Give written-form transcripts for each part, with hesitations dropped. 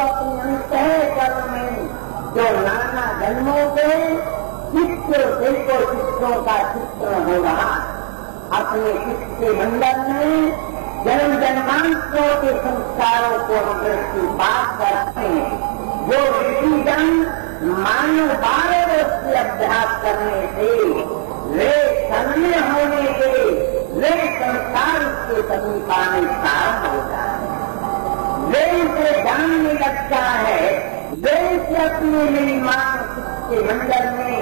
कर्म में जो नाना जन्मों के चित्र देखो चित्रों का चित्र हो रहा, अपने चित्त के मंडल में जन्म जन्मांतरों के संस्कारों को दृष्टिपात करते हैं। जो ऋषिजन मानव 12 वर्ष के अभ्यास करने से वे तन्मय होने के वे संसार के समीप आने प्रारंभ होता है। वे इसे जानने लगता है, वे इसे अपने निर्माण के मंडल में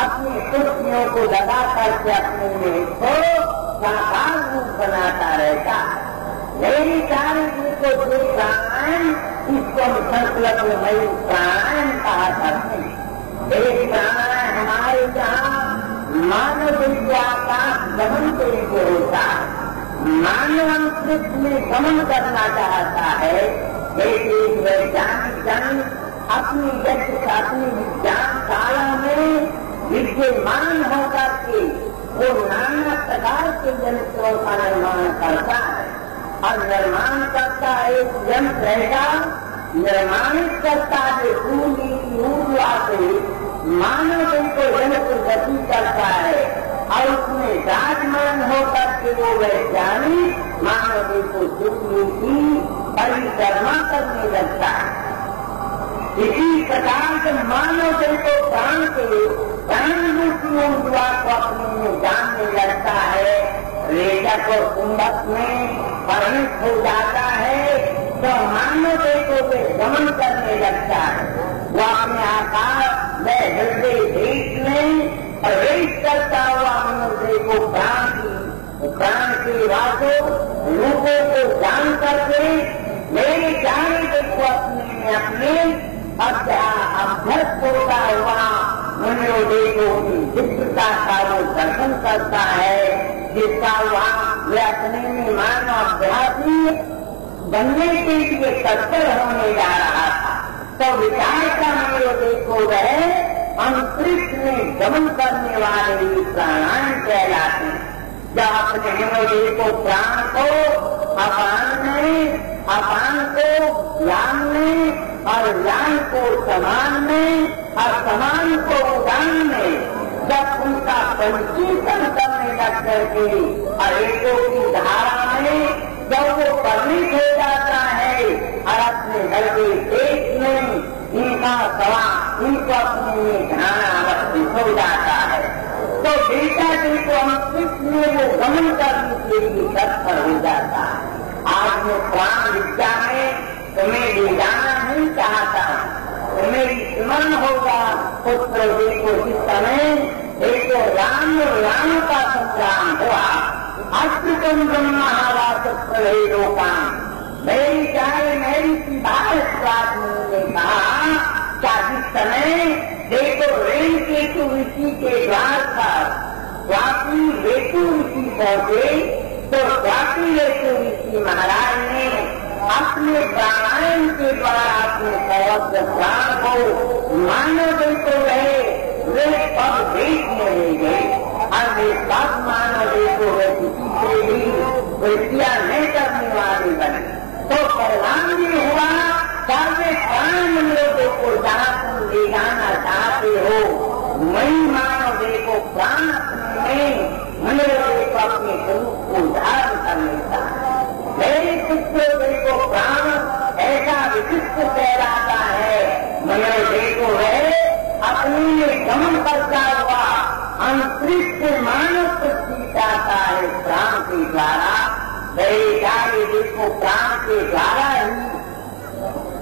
अपनी कुर्सियों को लगा करके अपने में को साकार रूप बनाता रहता है। मेरी कार्य को जो प्राणायाम, इसको हम संकल्प मई प्राणायाम कहा करते हैं। एक प्राणायाम हमारे जहाँ मानव विद्या का गमन के लिए होता है। मानव अंतरिक्ष में गमन करना चाहता है, जैसे एक वैज्ञानिक जन अपनी विज्ञानशाला में विद्यमान होकर के वो नाना प्रकार के यंत्रों का निर्माण करता है और निर्माण करता है। एक यंत्र रहेगा निर्माणित करता है पूरी ऊर्जा से मानव को यंत्र गति करता है और उसमें विराजमान होकर के वो वैज्ञानिक मानव को सूर्य की परिक्रमा करने लगता है। इसी प्रकार से मानव को प्राण रूपी ऊर्जा को अपने में जानने लगता है। रेचक और कुंभक में परिणत हो जाता है तो मानव को वे गमन करने लगता है। वो अपने आकार व हृदय देश में प्रवेश करता हुआ मनुष्य को प्राण की वासों रूपों को जान करके मेरे जाने को अपने अभ्यस्त होता हुआ मनोदय को चित्रता का वो दर्शन करता है, जिसका वह वे अपने में मानव अभ्यासी बनने के लिए तत्पर होने जा रहा था। तो विचार का मनोदय को वह अंतरिक्ष में गमन करने वाले प्राणायाम कहलाते हैं। जब अपने मनोदय को प्राण को अपान को यान में और यान को समान में और समान को उदान में जब उनका पंचीकरण करने लग करके अनेकों की धारा में जब वो परिणित हो जाता है और अपने घर के देश में इनका इनको अपने में ध्यान अवस्थित हो जाता है। तो बेटा जी को अंतरिक्ष में वो गमन करने के लिए तत्पर हो जाता है। आज मैं प्राण विद्या में तुम्हें ले जाना नहीं चाहता, तुम्हें स्मरण होगा पुत्र देखो जिस समय देखो राम का संग्राम हुआ, अष्टकम ब्रह्मावास का मेरी चाहे मेरी सिद्धार्थ ने कहा क्या जिस समय देखो रेल केतु ऋषि के द्वार पर स्वाति वेतु ऋषि पहुंचे तो स्वाति वेतु ऋषि महाराज ने अपने प्राणायाम के द्वारा अपने सर्वस्व प्राण को मानव को रहे वे पद देश में ले गए और वे सब मानव को वे किसी से भी वृत्तियां नहीं करने वाले बने। तो परिणाम ये हुआ सारे प्राण लोगों को जहाँ तुम ले जाना चाहते हो वही मानव को प्राण अपने में मनोदय को अपने स्वरूप को धारण कर लेता है। मेरे पुत्र को प्राण ऐसा विशिष्ट कहलाता है। मनोदय को है अपने में गमन करता हुआ अंतरिक्ष मानव सृष्टि चाहता है प्राण के द्वारा। मेरे कार्य को प्राण के द्वारा ही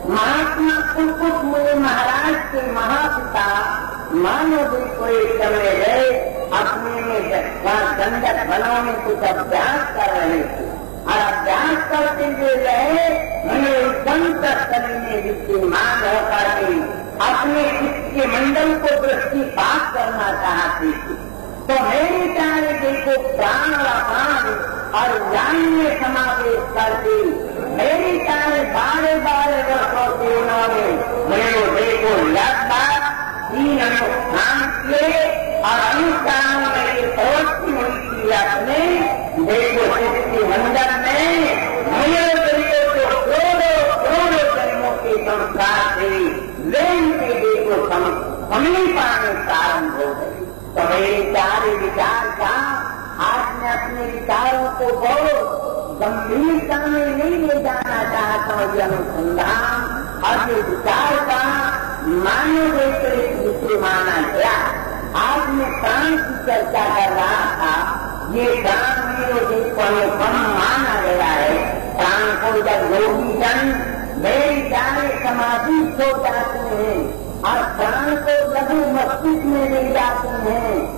महात्मा कुलकुट मुनि महाराज के महापिता मानव को एक समय गए अपने में दंडक वनों में कुछ अभ्यास कर रहे थे और अभ्यास करते हुए रहे मनोज शरीर में विद्यमान होकर के अपने इसके मंडल को दृष्टिपात करना चाहते थे। तो मेरे कार्य देखो प्राण और अपान और ज्ञान में समावेश करके मेरी कार्य 12 वर्षों से उन्होंने मनोदय को लगातार 3 अनुष्ठान किए और अनुष्ठान में ये प्रवृत्ति हुई थी अपने देखो इसके मंडल में मनोदय को करोड़ों जन्मों के अनुसार से लेन के देखो समीपा में प्रारंभ हो गई। तो मेरे सारे विचार का आज मैं अपने विचारों को बहुत गंभीरता में नहीं ले जाना चाहता हूँ। ये अनुसंधान और ये विचार का मानव विषय माना गया। आज मैं प्राण की चर्चा कर रहा था। ये प्राण में कम माना गया है। प्राण को जब योगी जन मेरे सारे समाधि हो जाते हैं और प्राण को लघु मस्तिष्क में ले जाते हैं